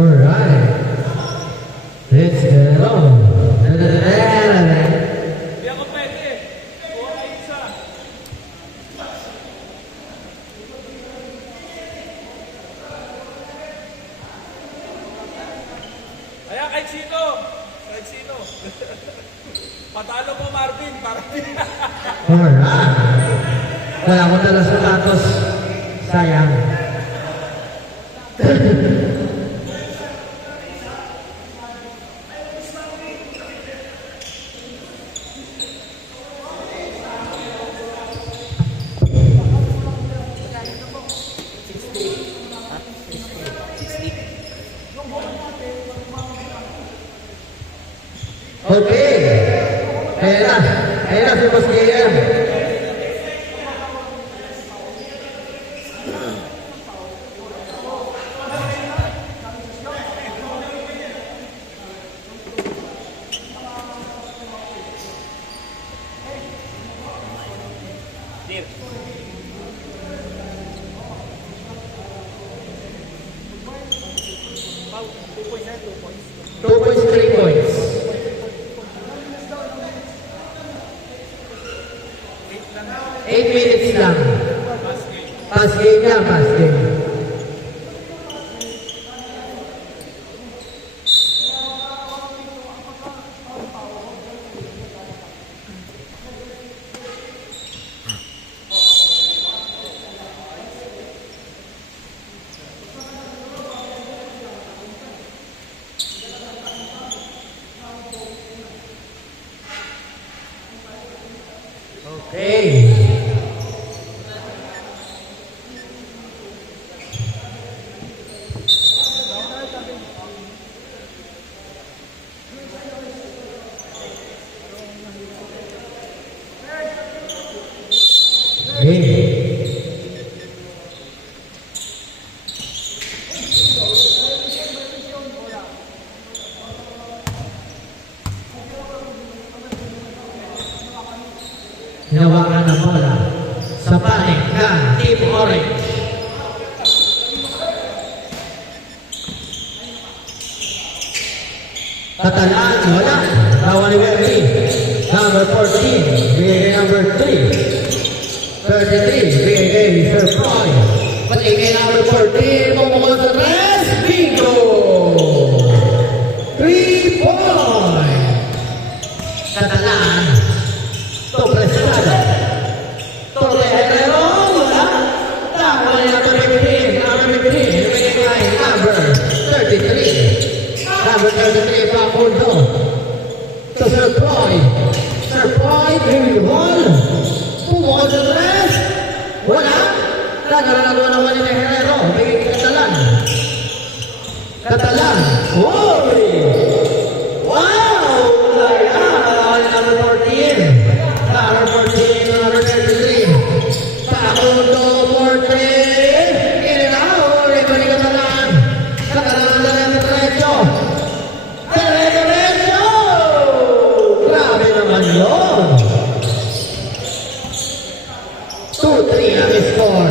Alright. Let's go. Hindi ako pwede. Kuha kayo isa. Ayan, kahit sino. Kahit sino. Patalo mo, Marvin. Para Alright. Wala ko dala sa tatos. Sayang. Okay. Ayan na si Boss Guillermo. Two points, 3 points. 8 minutes lang. Pass game lang, pass game. Okay. Hinawakan ng bola sa panig ng Team Orange. Tatalaan, wala. Rawali Webby. Number 14, bigay number 3. 33, bigay Sir Croy. Patigay number 14, pumukul sa 3, bingo! 3 points! Tatalaan. Topresado. Torre Herrero, wala. Tama niya ito bigay number 33. Number 33, Papundo. To Sir Croy. Sir Croy, bring the ball. Pumukul sa 3. Wala. Naglalagawa naman ni Herrero. Bigay Catalan. Catalan. Oy! Wow! Number 14. Number 14, number 33. Pakundo, 14. In and out. Ito ni Catalan. Catalan na lang ang diretso. Diretso! Grabe naman yun. 2-3 ang score.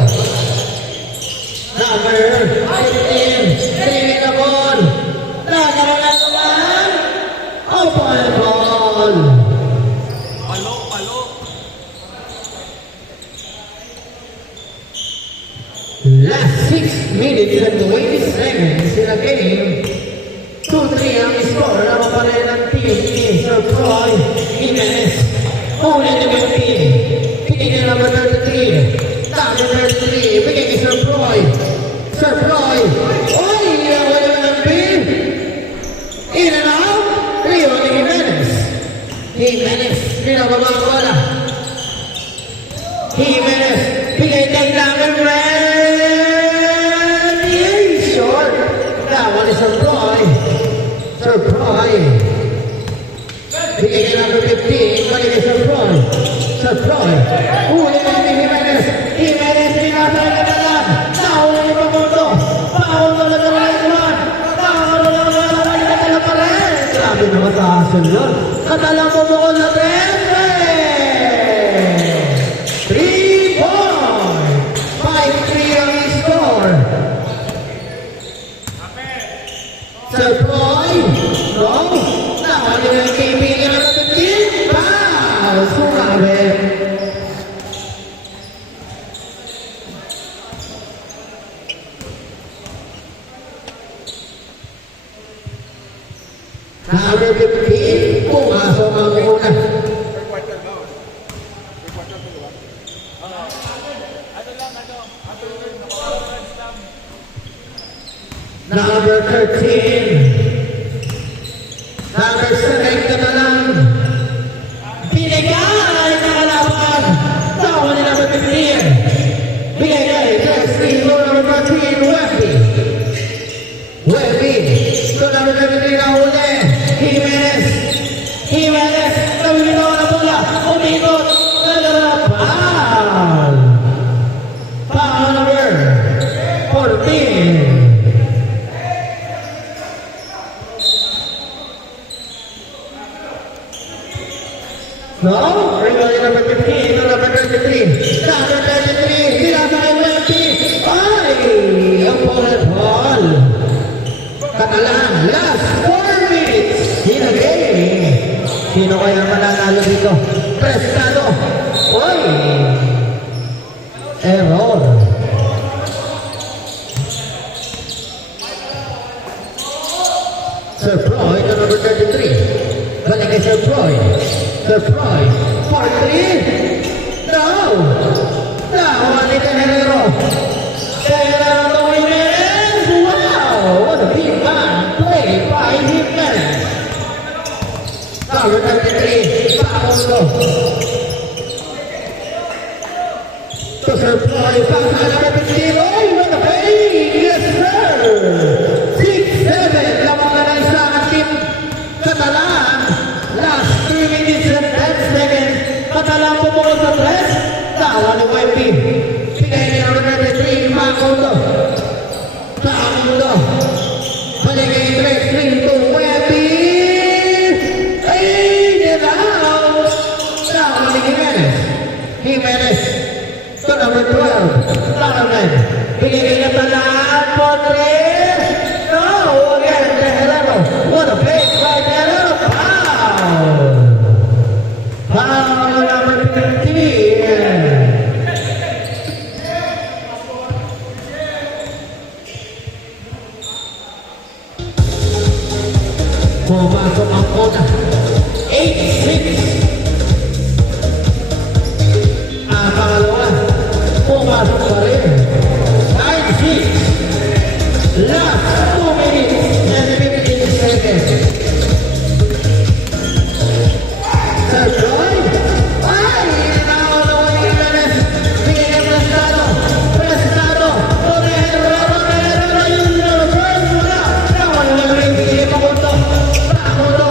Number 15. Tingin na ball. Nagkaroon na naman. Open ball. Last 6 minutes and 20 seconds in the game. 2-3 ang score. Naman pa rin ang team ni Sir Croy Jimenez. Huli ni Webby. Pinigil number 33. Number 33. Bigay ni Sir Croy. Sir Croy. Oy! Away ng Webby. In and out. Rio ni Jimenez. Jimenez. Pinababa ang bola. Jimenez. Bigay ng number 1. Sir Croy. Sir Croy. Bigay na number 15. Balik kay Sir Croy. Sir Croy. Uli na ni Jimenez. Jimenez, pinasa na naman. Nauna ni Pamundo. Pamundo na naman. Pamundo na naman pa rin. Grabe na mataas yun. Katalang bumukol na 3 points. 5-3 ang score. Number 13. Number 7 ka na lang. Binigay na kalaban. Tawa ni number 15. Binigay. Next team, number 13, Webby. Webby. So number 13 na uli. Jimenez. Jimenez. Nawin na bola. Umikot. Nagarapan. Foul number 14. No, regarding number 15, number 23. Number 23, tinatay mo yung team. Ay! Opponent ball. Katalan, last 4 minutes in a game. Sino kaya mananalo dito? Prestado. Oy! Error. Sir Floyd, number 33. Balik kay Sir Floyd. Sir Floyd, part 3. No! Nakuha ni Teherero. Teherero to Jimenez. Wow! What a big man play by Jimenez. Number 33, Paolo. To Sir Floyd, pasa number 15. Oh, what a fake! Yes, sir! 6-7. Lamangan na isa ang team Catalan. Last 3 minutes and 10 seconds. Catalan pumukol sa press. Tawa ni Webby. Pinay ni number 33, Makoto. Makoto. Baligay 3 to Webby. Ay, niraw. Tawa ni Jimenez. Jimenez. To number 12, Laraman. Pinigay na talaan po 3. No, again, Teherero. What a fake by Teherero. Foul. Foul number 15. Pumasok ang kota. 8-6. Ang pangalawa, pumasok pa rin. 9-6. Last 2 minutes and 15 seconds. Sir Floyd. Ay! Nakawalawa ni Jimenez. Bigay ng Prestado. Prestado. Torrero. Yun na. First muna. Nakawalawa ni Bigay Pakuto. Pakuto.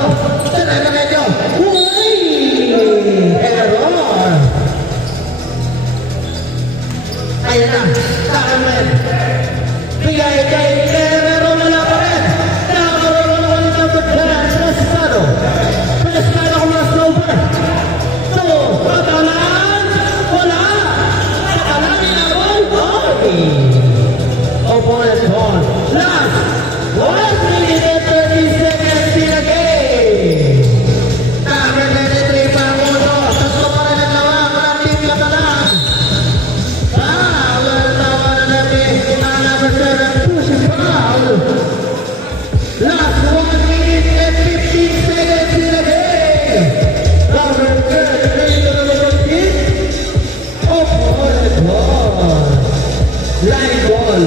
Talaga medyo. Uy! Error. Ayan na. Takamen. Bigay kay Guerrero wala pa rin. Nakakaroon ng number 10, Prestado. Prestado kung mas over. So, Catalan, wala. Catalan inabol. Oy! Opponent ball. Last 1 minute and 30 seconds in a game. Number 93, Pakuto. Tatlo pa rin ang lawak ng Team Catalan. Last 1 minute and 15 seconds in the game. Number 13 to number 15. Opponent ball. Line ball.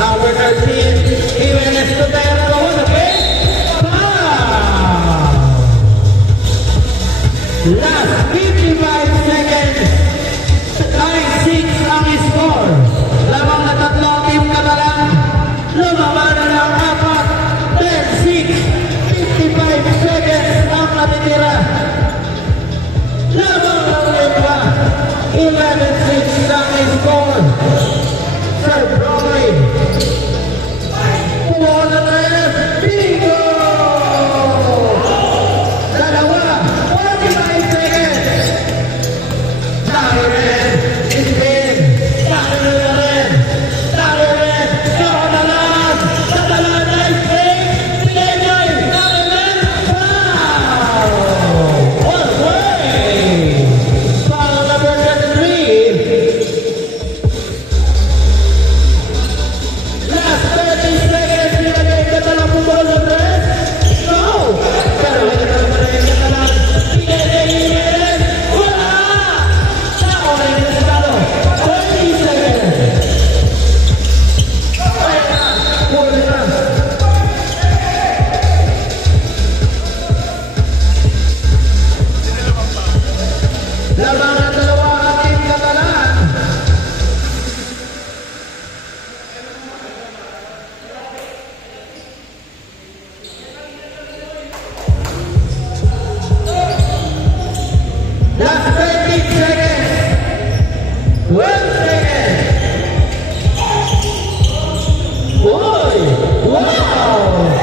Number 13. Jimenez to Teherero. Okay? Foul. Last 55 seconds. 9-6 ang score. Lamang na tatlong team Catalan. Lumaban na ng 4. 10-6. 55 seconds ang natitira. Lamang na ulit pa. 11-6 ang score. Sir Floyd. Puwa na tayo. Bingo! Dalawa. 45 seconds. Taliban. Isbin. Taliban. Taliban. Catalan. Catalan na Isbin. Pinay. Taliban. Foul. One way. Foul number 33. Last 30 seconds. 1 second. Uy! Wow!